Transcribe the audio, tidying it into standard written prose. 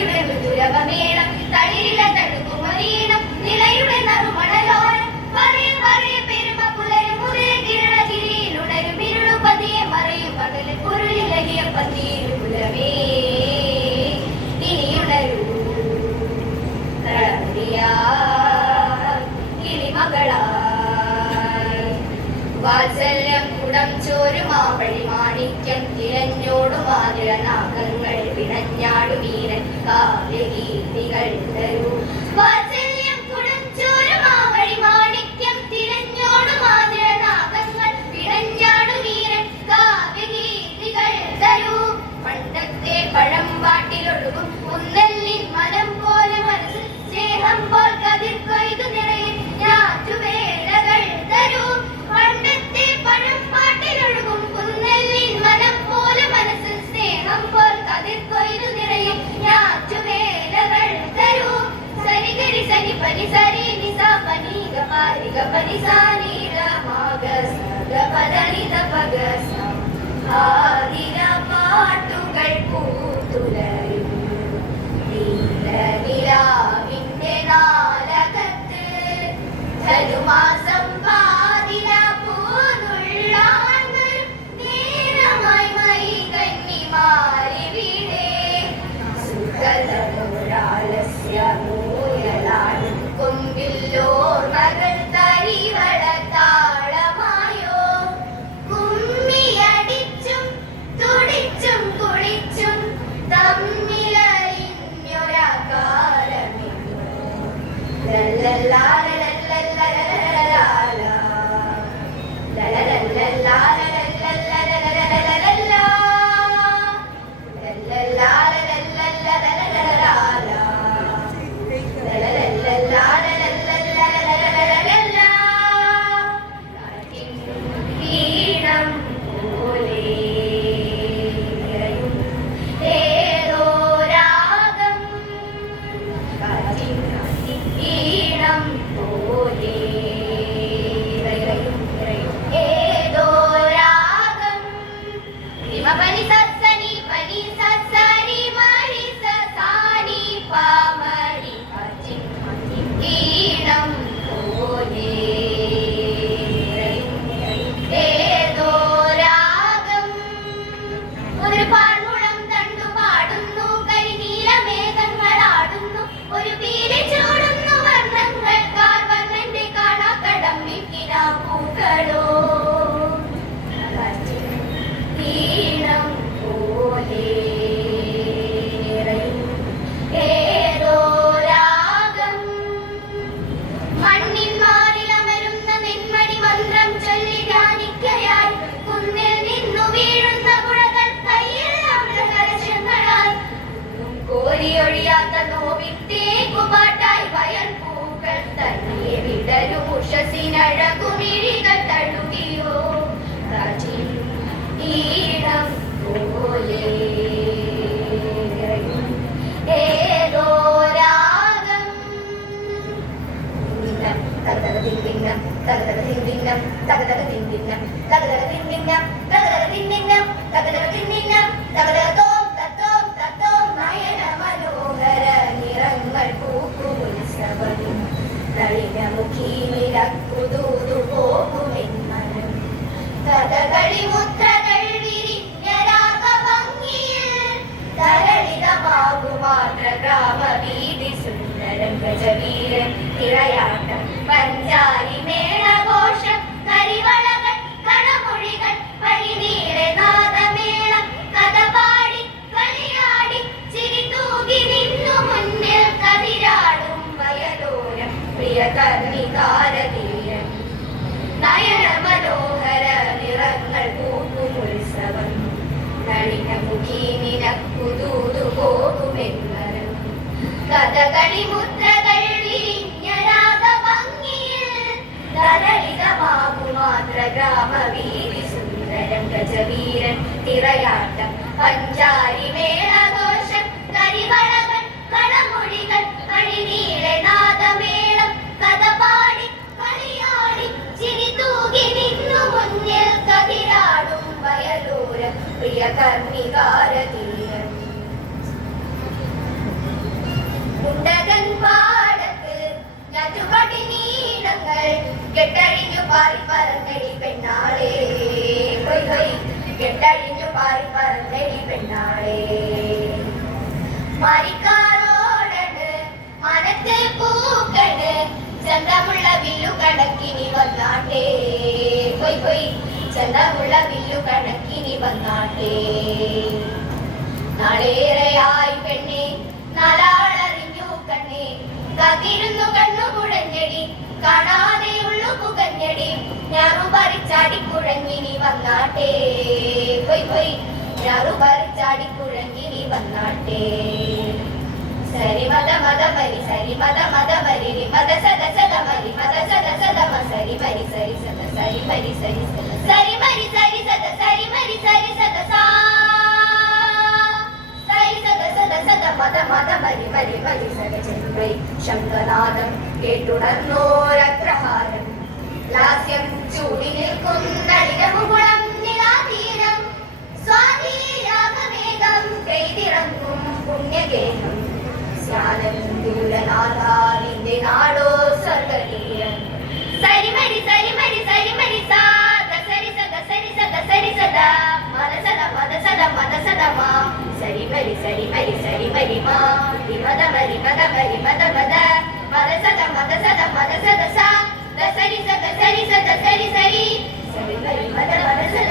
നിളയുടെ മൃദുരവമേളം തളിരില തടുക്കുമരീണം നിളയുടെ നറുമണലോരം പറയും പറയും പെരുമ പുലരും മുതേ കിരണഗിരിയിലുണരും ഇരുളു പതിയെ മറയും പകല് പൊരുളിലകിയ പതിയിൽ പുലമേ ഇനിയുണരൂ വാത്സല്യം കുടം ചോരുമാവഴി മാണിക്യം തിരഞ്ഞോടുമാതിരനാഗങ്ങൾ പിണഞ്ഞാടു വീരൻ കാവ്യഗീതികൾ തരൂ വാത്സല്യം കുടം ചോരുമാവഴി മാണിക്യം തിരഞ്ഞോടുമാതിരനാഗങ്ങൾ പിണഞ്ഞാടു വീരൻ കാവ്യഗീതികൾ തരൂ പണ്ടത്തെ പഴം പാട്ടിലൊഴുകും ഒന്നല്ലിൻ മനം പോലെ മനസ്സിൽ സ്നേഹം പോൽ കതിർ കൊയ്തു നിറയെ ഞാറ്റുവേലകൾ തരൂ പണ്ടത്തെ പഴം പാട്ടിലൊഴുകും കുന്നെല്ലിൻ മനം പോലെ മനസ്സിൽ സ്നേഹം പോൽ കതിർ കൊയ്തു നിറയെ ഞാറ്റുവേലകൾ തരൂ സരിഗരി സനി പനി സരി നിസ പനി ഗ പനി സാ നി ഗ മാ ഗ സ ഗ പദ നി ധ പ ഗ സ ആദിന പാട്ടുകൾ പൂത്തുലയും നീലനിലാവിന്റെ നാലകത്ത് ധനുമാസം പാതിര പൂനുള്ളാൻ നേരമായി മൈ കന്നിമാരി വീടേ സുഖതോരാലസ്യ മൂയലാടും കൊമ്പില്ലോർ മകൾ തരിവള താളമായോ കുമ്മിയടിച്ചും തുടിച്ചും കുളിച്ചും തമ്മിലറിഞ്ഞൊരാകാലമെന്നോ ഴകുമിഴികൾ തഴുകിയോ ഈണം പോലെ ഏതോ രാഗം തകതകതിന്ദിന്നം തകതകതിന്ദിന്നം തകതകതിന്ദിന്നം തകതകതിന്ദിന്നം തകതകതിന്ദിന്നം തകതകതിന്ദിന്നം തകതകതോം തത്തോം തത്തോം നയന മനോഹര നിറങ്ങൾ പൂക്കുത്സവം കളിനമുഖി നിരക്കുതൂതു പോകുമെന്മനം കഥകളി മുദ്രകൾ വിരിഞ്ഞ രാഗഭംഗിയിൽ തരളിതമാകുമാത്ര ഗ്രാമവീതി സുന്ദരം ഗജവീരൻ തിറയാട്ടം പഞ്ചാരി മേളഘോഷം കരിവളകൾ കണമൊഴികൾ വഴിനീളെ നാദമേളം കഥ പാടി കളിയാടി ചിരി തൂകി നിന്നു മുന്നിൽ കതിരാടും വയലോരം പ്രിയ കർണികാരതീരം നയന മനോഹര നിറങ്ങൾ പൂക്കുമുത്സവം നളിനമുഖി നിനക്കുതൂതു പോകുമെന്നരം കഥകളി മുദ്രകൾ വിരിഞ്ഞ രാഗഭംഗിയിൽ തരളിതമാകുമാത്ര ഗ്രാമവീതി സുന്ദരം ഗജവീരൻ തിറയാട്ടം പഞ്ചാരി മേളഘോഷം കരിവളകൾ കണമൊഴികൾ വഴിനീളെ നാദമേളം കഥ പാടി കളിയാടി ചിരി തൂകി നിന്നു മുന്നിൽ കതിരാടും വയലോരം പ്രിയ കർണികാരതീരം മുണ്ടകൻ പാടത്ത് ഞതുപടി നീളങ്ങൾ കെട്ടഴിഞ്ഞു പാറി പറന്നടി പെണ്ണാളേ ഹൊയ് ഹൊയ് കെട്ടഴിഞ്ഞു പാറി പറന്നടി പെണ്ണാളേ മരിക്കാറോടണ് മനത്തെ പൂക്കള് ചന്തമുള്ള വില്ലു കണക്കിനി വന്നാട്ടേ ഹൊയ് ഹൊയ് ചന്തമുള്ള വില്ലു കണക്കിനി വന്നാട്ടേ നാളേറെയായി പെണ്ണെ നാലാളറിഞ്ഞു കണ്ണേ കതിരുന്നു കണ്ണു കുഴഞ്ഞടി കാണാതെയുള്ളു പുകഞ്ഞടി ഞാറു പറിച്ചാടി കുഴഞ്ഞിനി വന്നാട്ടേ ഹൊയ് ഹൊയ് ഞാറു പറിച്ചാടി കുഴഞ്ഞിനി വന്നാട്ടേ സരി മദ മദ മരി സരി മദ മദ മരി രി മദ സദ സദ മരി മദ സദ സദ മ സരി മരി സരി സദ സരി മരി സരി സരി മരി സരി സദ സരി മരി സരി സദ സാ സരി സദ സദ സദ മദ മദ മരി മരി മരി സദ ചെമ്പൈ ശംഖനാദം കേട്ടുണർന്നോരഗ്രഹാരം ലാസ്യം ചൂടി നിൽക്കുന്നടിരമുകുളം നിലാതീരം സ്വാതിരാഗമേഘം പെയ്തിറങ്ങും പുണ്യഗേഹം ാഥാവിന്റെ നാടോ സ്വർഗീയം സരി മരി സരി മരി സരി മരി സാദ സരി സദ സരി സദ സരി സദ മദ സദ മദ സദ മദ സദ മാ സരി മരി സരി മരി സരി മരി മാ മദ മരി മദ മരി മദ മദ മദ സദ മദ സദ മദ സദ സാ ദ സരി സദ സരി സദ സരി സരി സരി മരി മദ മദ സദ